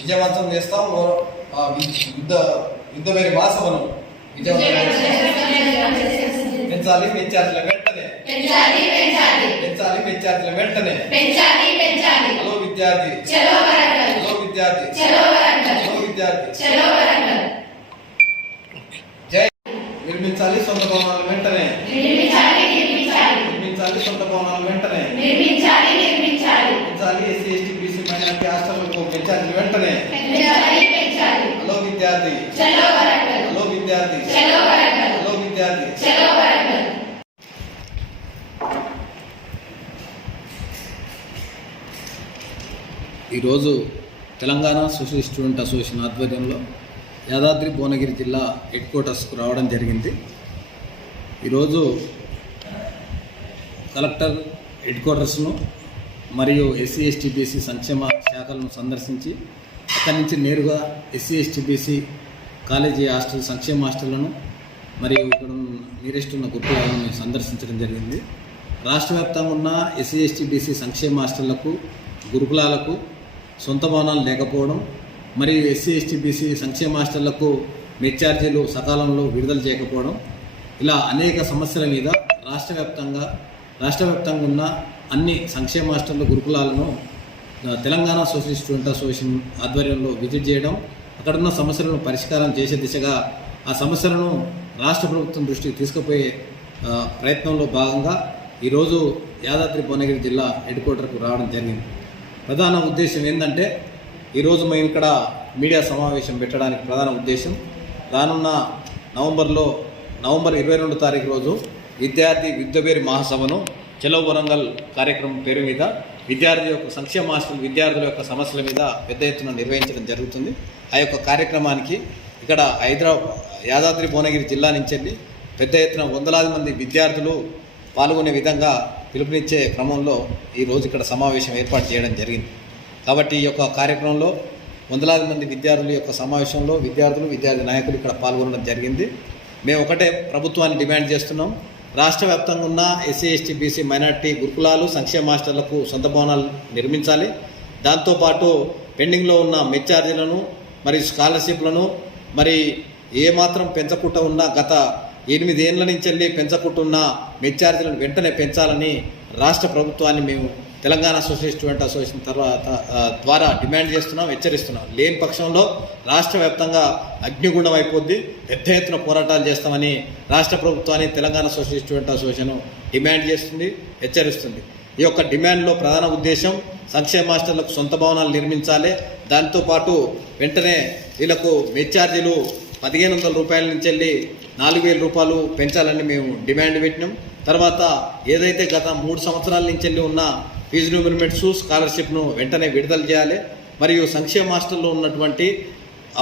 విజయవంతం చేస్తాం. యుద్ధ యుద్ధ వేరే మహాసభను విజయవంతం పెంచాలి పెంచార్జీల వెంటనే. పెంచాలి పెంచాలి. పెంచాలి పెంచార్జీల వెంటనే. హలో విద్యార్థి. హలో విద్యార్థి. హలో విద్యార్థి చలో వరంగల్ జై నిర్మించాలి సొంత భవనాలు వెంటనే నిర్మించాలి నిర్మించాలి నిర్మించాలి సొంత భవనాలు వెంటనే నిర్మించాలి నిర్మించాలి. పెంచాలి ఎస్సీ ఎస్టీ బీసీ మైనార్టీ హాస్టళ్ళకు పెంచాలి వెంటనే పెంచాలి పెంచాలి. హలో విద్యార్థి. చలో వరంగల్. హలో విద్యార్థి. చలో వరంగల్. హలో విద్యార్థి. చలో వరంగల్. ఈరోజు తెలంగాణ సోషల్ స్టూడెంట్ అసోసియేషన్ ఆధ్వర్యంలో యాదాద్రి భువనగిరి జిల్లా హెడ్ క్వార్టర్స్కు రావడం జరిగింది. ఈరోజు కలెక్టర్ హెడ్ క్వార్టర్స్ను మరియు ఎస్సీ ఎస్టీ బీసీ సంక్షేమ శాఖలను సందర్శించి అక్కడి నుంచి నేరుగా SC ST BC college hostel సంక్షేమ హాస్టళ్ళను మరియు ఇక్కడ నియరెస్ట్ ఉన్న గుర్తులను సందర్శించడం జరిగింది. రాష్ట్ర వ్యాప్తంగా ఉన్న ఎస్సీ ఎస్టీ బీసీ సంక్షేమ హాస్టళ్ళకు గురుకులాలకు సొంత భవనాలు లేకపోవడం మరియు ఎస్సీ ఎస్టీ బీసీ సంక్షేమ హాస్టళ్ళకు మెచ్చార్జీలు సకాలంలో విడుదల చేయకపోవడం ఇలా అనేక సమస్యల మీద రాష్ట్ర వ్యాప్తంగా రాష్ట్ర వ్యాప్తంగా ఉన్న అన్ని సంక్షేమ హాస్టళ్ళ గురుకులాలను తెలంగాణ సోషల్ స్టూడెంట్ అసోసియేషన్ ఆధ్వర్యంలో విజిట్ చేయడం అక్కడున్న సమస్యలను పరిష్కారం చేసే దిశగా ఆ సమస్యలను రాష్ట్ర ప్రభుత్వం దృష్టికి తీసుకుపోయే ప్రయత్నంలో భాగంగా ఈరోజు యాదాద్రి భువనగిరి జిల్లా హెడ్ క్వార్టర్కు రావడం జరిగింది. ప్రధాన ఉద్దేశం ఏంటంటే ఈరోజు మేము ఇక్కడ మీడియా సమావేశం పెట్టడానికి ప్రధాన ఉద్దేశం రానున్న నవంబర్లో నవంబర్ ఇరవై రెండు తారీఖు రోజు విద్యార్థి విద్యవేరి మహాసభను చెలో వరంగల్ కార్యక్రమం పేరు మీద విద్యార్థి యొక్క సంక్షేమ హాస్టల్ విద్యార్థుల యొక్క సమస్యల మీద పెద్ద ఎత్తున నిర్వహించడం జరుగుతుంది. ఆ యొక్క కార్యక్రమానికి ఇక్కడ హైదరాబాద్ యాదాద్రి భువనగిరి జిల్లా నుంచి పెద్ద ఎత్తున వందలాది మంది విద్యార్థులు పాల్గొనే విధంగా పిలుపునిచ్చే క్రమంలో ఈరోజు ఇక్కడ సమావేశం ఏర్పాటు చేయడం జరిగింది. కాబట్టి ఈ యొక్క కార్యక్రమంలో వందలాది మంది విద్యార్థుల యొక్క సమావేశంలో విద్యార్థులు విద్యార్థి నాయకులు ఇక్కడ పాల్గొనడం జరిగింది. మేము ఒకటే ప్రభుత్వాన్ని డిమాండ్ చేస్తున్నాం. రాష్ట్ర వ్యాప్తంగా ఉన్న ఎస్సీ ఎస్టీ బీసీ మైనార్టీ గురుకులాలు సంక్షేమ మాస్టర్లకు సొంత భవనాలు నిర్మించాలి. దాంతోపాటు పెండింగ్లో ఉన్న మెచ్చార్జీలను మరి మరియు స్కాలర్షిప్లను మరి ఏమాత్రం పెంచకుండా ఉన్న గత ఎనిమిదేళ్ళ నుంచి వెళ్ళి పెంచకుంటున్న మెచ్చార్జీలను వెంటనే పెంచాలని రాష్ట్ర ప్రభుత్వాన్ని మేము తెలంగాణ సోషల్ స్టూడెంట్ అసోసియేషన్ తర్వాత ద్వారా డిమాండ్ చేస్తున్నాం హెచ్చరిస్తున్నాం. లేని పక్షంలో రాష్ట్ర వ్యాప్తంగా అగ్నిగుండం అయిపోద్ది పెద్ద ఎత్తున పోరాటాలు చేస్తామని రాష్ట్ర ప్రభుత్వాన్ని Telangana social student association demand చేస్తుంది హెచ్చరిస్తుంది. ఈ యొక్క డిమాండ్లో ప్రధాన ఉద్దేశం సంక్షేమ మాస్టర్లకు సొంత భవనాలు నిర్మించాలి. దాంతోపాటు వెంటనే వీళ్ళకు మెచ్చార్జీలు పదిహేను వందల రూపాయల నుంచి వెళ్ళి నాలుగు వేల రూపాయలు పెంచాలని మేము డిమాండ్ పెట్టినాం. తర్వాత ఏదైతే గత మూడు సంవత్సరాల నుంచి వెళ్ళి ఉన్న ఫీజు రిమెంట్స్ స్కాలర్షిప్ను వెంటనే విడుదల చేయాలి. మరియు సంక్షేమ హాస్టల్లో ఉన్నటువంటి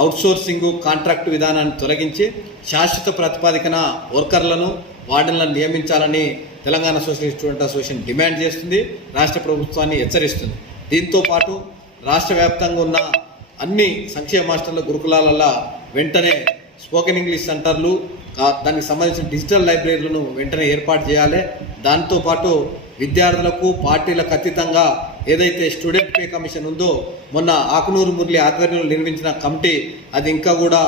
అవుట్సోర్సింగ్ కాంట్రాక్ట్ విధానాన్ని తొలగించి శాశ్వత ప్రతిపాదికన వర్కర్లను వార్డన్లను నియమించాలని Telangana social student association demand చేస్తుంది రాష్ట్ర ప్రభుత్వాన్ని హెచ్చరిస్తుంది. దీంతో పాటు రాష్ట్ర వ్యాప్తంగా ఉన్న అన్ని సంక్షేమ మాస్టర్ల గురుకులాలల్లో వెంటనే స్పోకెన్ ఇంగ్లీష్ సెంటర్లు దానికి సంబంధించిన డిజిటల్ లైబ్రరీలను వెంటనే ఏర్పాటు చేయాలి. దాంతోపాటు విద్యార్థులకు పార్టీలకు అతీతంగా ఏదైతే స్టూడెంట్ పే కమిషన్ ఉందో మొన్న ఆకునూరు మురళి ఆధ్వర్యంలో నిర్మించిన కమిటీ అది ఇంకా కూడా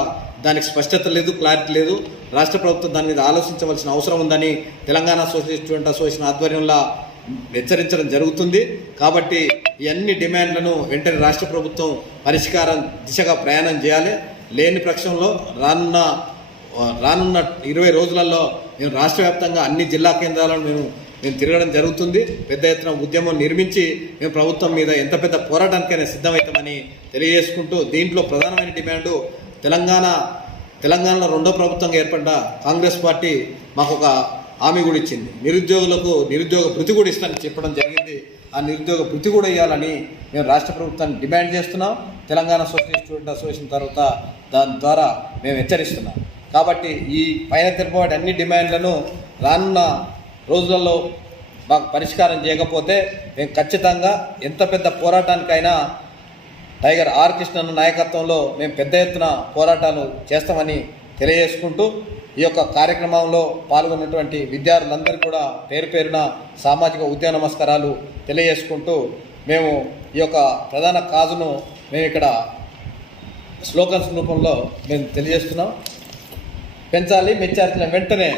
దానికి స్పష్టత లేదు క్లారిటీ లేదు. రాష్ట్ర ప్రభుత్వం దాని మీద ఆలోచించవలసిన అవసరం ఉందని తెలంగాణ సోషల్ స్టూడెంట్ అసోసియేషన్ ఆధ్వర్యంలో హెచ్చరించడం జరుగుతుంది. కాబట్టి ఇవన్నీ అన్ని డిమాండ్లను వెంటనే రాష్ట్ర ప్రభుత్వం పరిష్కారం దిశగా ప్రయాణం చేయాలి. లేని పక్షంలో రానున్న రానున్న ఇరవై రోజులలో నేను రాష్ట్ర వ్యాప్తంగా అన్ని జిల్లా కేంద్రాలను మేము మేము తిరగడం జరుగుతుంది. పెద్ద ఎత్తున ఉద్యమం నిర్మించి మేము ప్రభుత్వం మీద ఎంత పెద్ద పోరాటానికైనా సిద్ధమవుతామని తెలియజేసుకుంటూ దీంట్లో ప్రధానమైన డిమాండు తెలంగాణ తెలంగాణలో రెండో ప్రభుత్వంగా ఏర్పడ్డ కాంగ్రెస్ పార్టీ మాకు ఒక హామీ కూడా ఇచ్చింది. నిరుద్యోగులకు నిరుద్యోగ భృతి కూడా ఇస్తానని చెప్పడం జరిగింది. ఆ నిరుద్యోగ భృతి కూడా ఇవ్వాలని మేము రాష్ట్ర ప్రభుత్వాన్ని డిమాండ్ చేస్తున్నాం. తెలంగాణ సోషల్ స్టూడెంట్ అసోసియేషన్ తర్వాత దాని ద్వారా మేము హెచ్చరిస్తున్నాం. కాబట్టి ఈ పైన తెలిపిన అన్ని డిమాండ్లను రానున్న రోజులలో మాకు పరిష్కారం చేయకపోతే మేము ఖచ్చితంగా ఎంత పెద్ద పోరాటానికైనా టైగర్ ఆర్ కృష్ణన్న నాయకత్వంలో మేము పెద్ద ఎత్తున పోరాటాలు చేస్తామని తెలియజేసుకుంటూ ఈ యొక్క కార్యక్రమంలో పాల్గొన్నటువంటి విద్యార్థులందరూ కూడా పేరు పేరున సామాజిక ఉద్యమ నమస్కారాలు తెలియజేసుకుంటూ మేము ఈ యొక్క ప్రధాన కాజును మేము ఇక్కడ స్లోగన్స్ రూపంలో మేము తెలియజేస్తున్నాం. పెంచాలి మెచ్చార్చిన వెంటనే